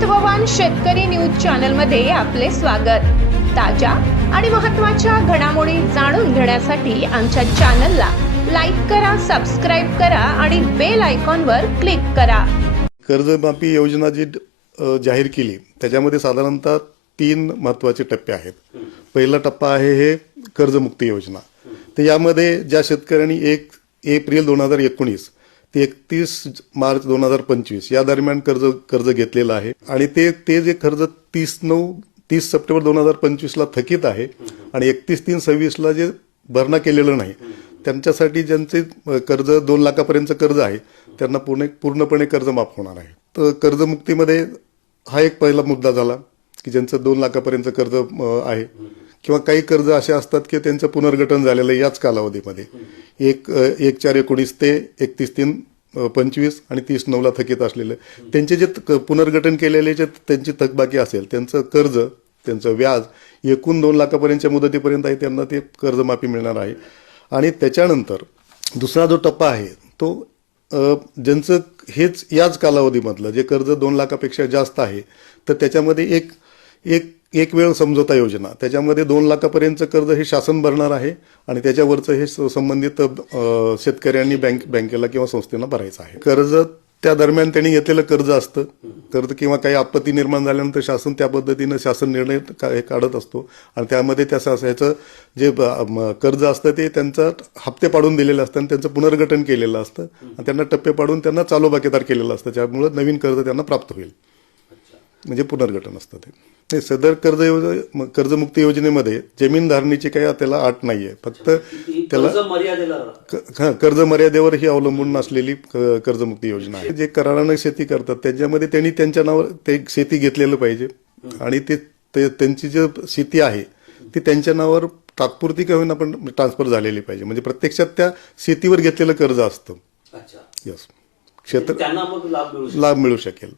महत्त्ववान शेतकरी news channel मध्ये आपले स्वागत। ताज्या आणि महत्त्वाच्या घडामोडी जाणून घेण्यासाठी आमच्या चॅनलला लाईक करा, सबस्क्राइब करा आणि बेल आयकॉनवर क्लिक करा। कर्जमाफी योजना जी जाहीर केली त्याच्यामध्ये साधारणतः 3 महत्त्वाचे टप्पे आहेत। पहिला टप्पा आहे हे कर्जमुक्ती योजना। तर यामध्ये ज्या शेतकऱ्यांनी 1 एप्रिल 2019 ते 31 मार्च 2025 या दरम्यान कर्ज घेतलेलं आहे आणि ते जे कर्ज 30 सप्टेंबर 2025 ला थकीत आहे आणि 31/3/26 ला जे भरणा केलेलं नाही त्यांच्यासाठी ज्यांचे कर्ज 2 लाखापर्यंतचं कर्ज आहे त्यांना पूर्णपणे कर्ज माफ होणार आहे। तर कर्जमुक्तीमध्ये हा एक पहिला मुद्दा झाला की ज्यांचं 2 लाखापर्यंतचं कर्ज आहे किंवा काही कर्ज असे असतात की त्यांचं पुनर्गठन झालेलं याच कालावधीमध्ये 1/4/19 ते 31/3/25 आणि 30/9 ला थकीत असलेले त्यांचे जे पुनर्गठन केलेले जे त्यांची थकबाकी असेल त्यांचं कर्ज त्यांचं व्याज एकूण 2 लाखापर्यंतच्या मुदतीपर्यंत आहे त्यांना ते कर्जमाफी मिळणार आहे। आणि त्याच्यानंतर दुसरा जो टप्पा आहे तो ज्यांचं हेच याच कालावधीमधलं जे कर्ज 2 लाखापेक्षा जास्त आहे तर त्याच्यामध्ये एक वेळ समझोता योजना त्याच्यामध्ये 2 लाखापर्यंतचं कर्ज हे शासन भरणार आहे आणि त्याच्यावरचं हे संबंधित शेतकऱ्यांनी बँकेला किंवा संस्थेला भरायचं आहे। कर्ज त्या दरम्यान त्यांनी घेतलेलं कर्ज असतं कर्ज किंवा काही आपत्ती निर्माण झाल्यानंतर शासन त्या पद्धतीनं शासन निर्णय काढत असतो आणि त्यामध्ये त्या ह्याचं जे कर्ज असतं ते त्यांचं हप्ते पाडून दिलेले असतं आणि त्यांचं पुनर्गठन केलेलं असतं आणि त्यांना टप्पे पाडून त्यांना चालू बाकीदार केलेलं असतं त्यामुळे नवीन कर्ज त्यांना प्राप्त होईल म्हणजे पुनर्गठन असतं ते। सदर कर्जमुक्ती योजनेमध्ये जमीन धारणेची काही त्याला अट नाहीये, फक्त त्याला कर्ज मर्यादेवर ही अवलंबून नसलेली कर्जमुक्ती योजना आहे। जे करारानं शेती करतात त्याच्यामध्ये त्यांनी त्यांच्या नावावर ते शेती घेतलेलं पाहिजे आणि ते त्यांची जी शेती आहे ती त्यांच्या नावावर तात्पुरती का होईना पण ट्रान्सफर झालेली पाहिजे म्हणजे प्रत्यक्षात त्या शेतीवर घेतलेलं कर्ज असतं। यस, क्षेत्र लाभ मिळू शकेल।